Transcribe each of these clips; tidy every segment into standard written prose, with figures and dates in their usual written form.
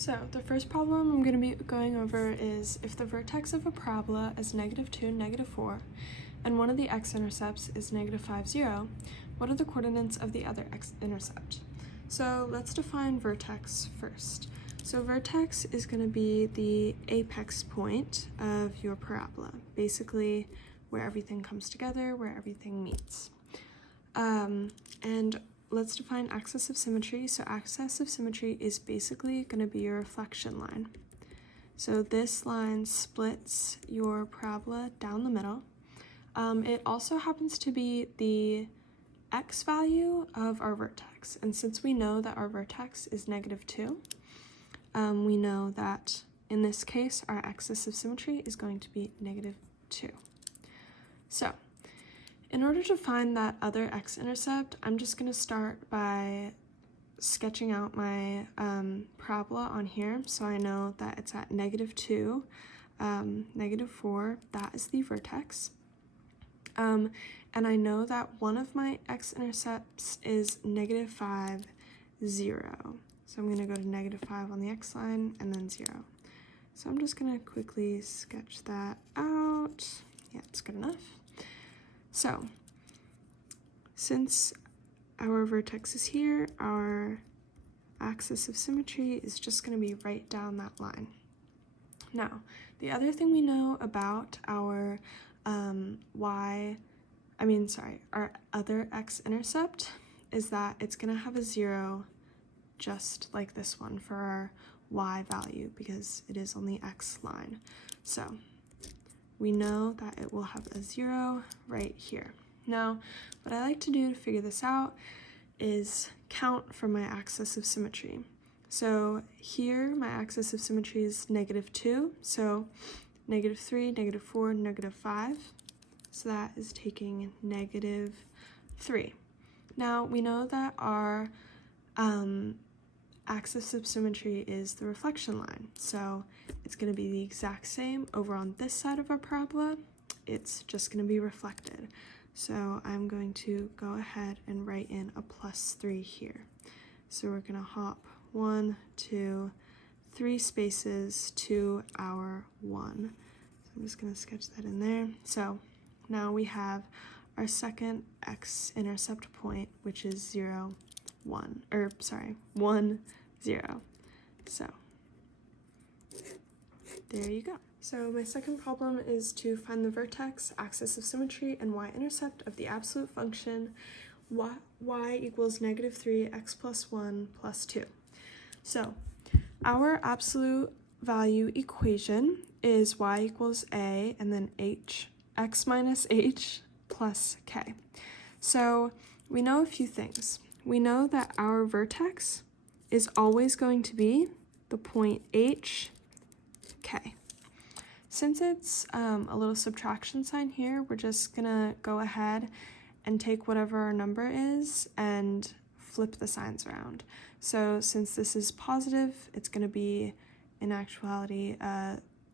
So the first problem I'm going to be going over is if the vertex of a parabola is -2, -4, and one of the x-intercepts is -5, 0, what are the coordinates of the other x-intercept? So let's define vertex first. So vertex is going to be the apex point of your parabola, basically where everything comes together, where everything meets. And let's define axis of symmetry. So axis of symmetry is basically going to be your reflection line. So this line splits your parabola down the middle. It also happens to be the x value of our vertex. And since we know that our vertex is -2, we know that in this case, our axis of symmetry is going to be -2. So in order to find that other x-intercept, I'm just going to start by sketching out my parabola on here, so I know that it's at -2, -4, that is the vertex. And I know that one of my x-intercepts is -5, 0. So I'm going to go to -5 on the x-line and then 0. So I'm just going to quickly sketch that out. Yeah, it's good enough. So, since our vertex is here, our axis of symmetry is just going to be right down that line. Now, the other thing we know about our our other x-intercept is that it's going to have a 0 just like this one for our y value because it is on the x line. So we know that it will have a 0 right here. Now, what I like to do to figure this out is count from my axis of symmetry. So here, my axis of symmetry is -2, so -3, -4, -5. So that is taking -3. Now, we know that our axis of symmetry is the reflection line, so it's going to be the exact same over on this side of our parabola. It's just going to be reflected. So I'm going to go ahead and write in a +3 here. So we're going to hop 1, 2, 3 spaces to our 1. So I'm just going to sketch that in there. So now we have our second x-intercept point, which is 0, 1, 0. So there you go. So my second problem is to find the vertex, axis of symmetry, and y-intercept of the absolute function y equals -3 x plus 1 plus 2. So our absolute value equation is y equals a and then x minus h plus k. So we know a few things. We know that our vertex is always going to be the point h, k. Since it's a little subtraction sign here, we're just gonna go ahead and take whatever our number is and flip the signs around. So since this is positive, it's gonna be in actuality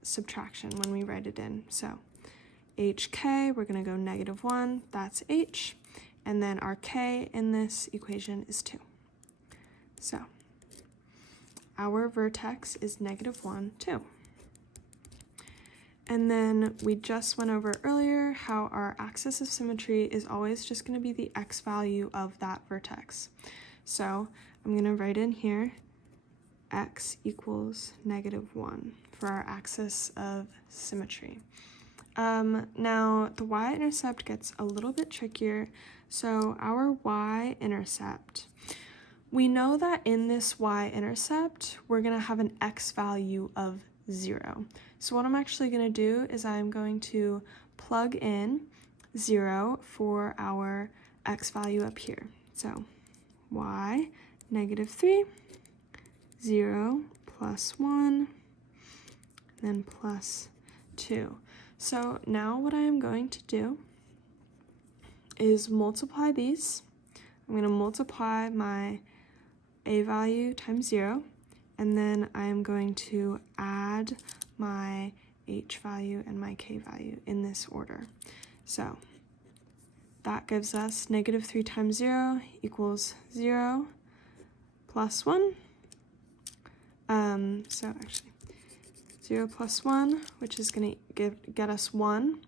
subtraction when we write it in. So hk, we're gonna go -1, that's h, and then our k in this equation is 2. So our vertex is -1, 2. And then we just went over earlier how our axis of symmetry is always just going to be the x value of that vertex. So I'm going to write in here x equals -1 for our axis of symmetry. Now the y-intercept gets a little bit trickier. So our y-intercept, we know that in this y-intercept, we're going to have an x value of 0. So what I'm actually going to do is I'm going to plug in 0 for our x value up here. So y, -3, 0, plus 1, then plus 2. So now what I am going to do is multiply these. I'm going to multiply my a value times 0, and then I am going to add my h value and my k value in this order. So that gives us -3 times 0 equals 0, plus 1, So actually 0 plus 1, which is going to get us 1,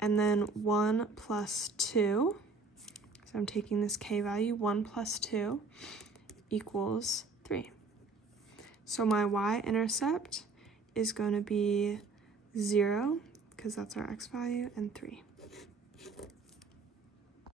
and then 1 plus 2, so I'm taking this k value, 1 plus 2 equals 3. So my y-intercept is going to be 0, because that's our x value, and 3.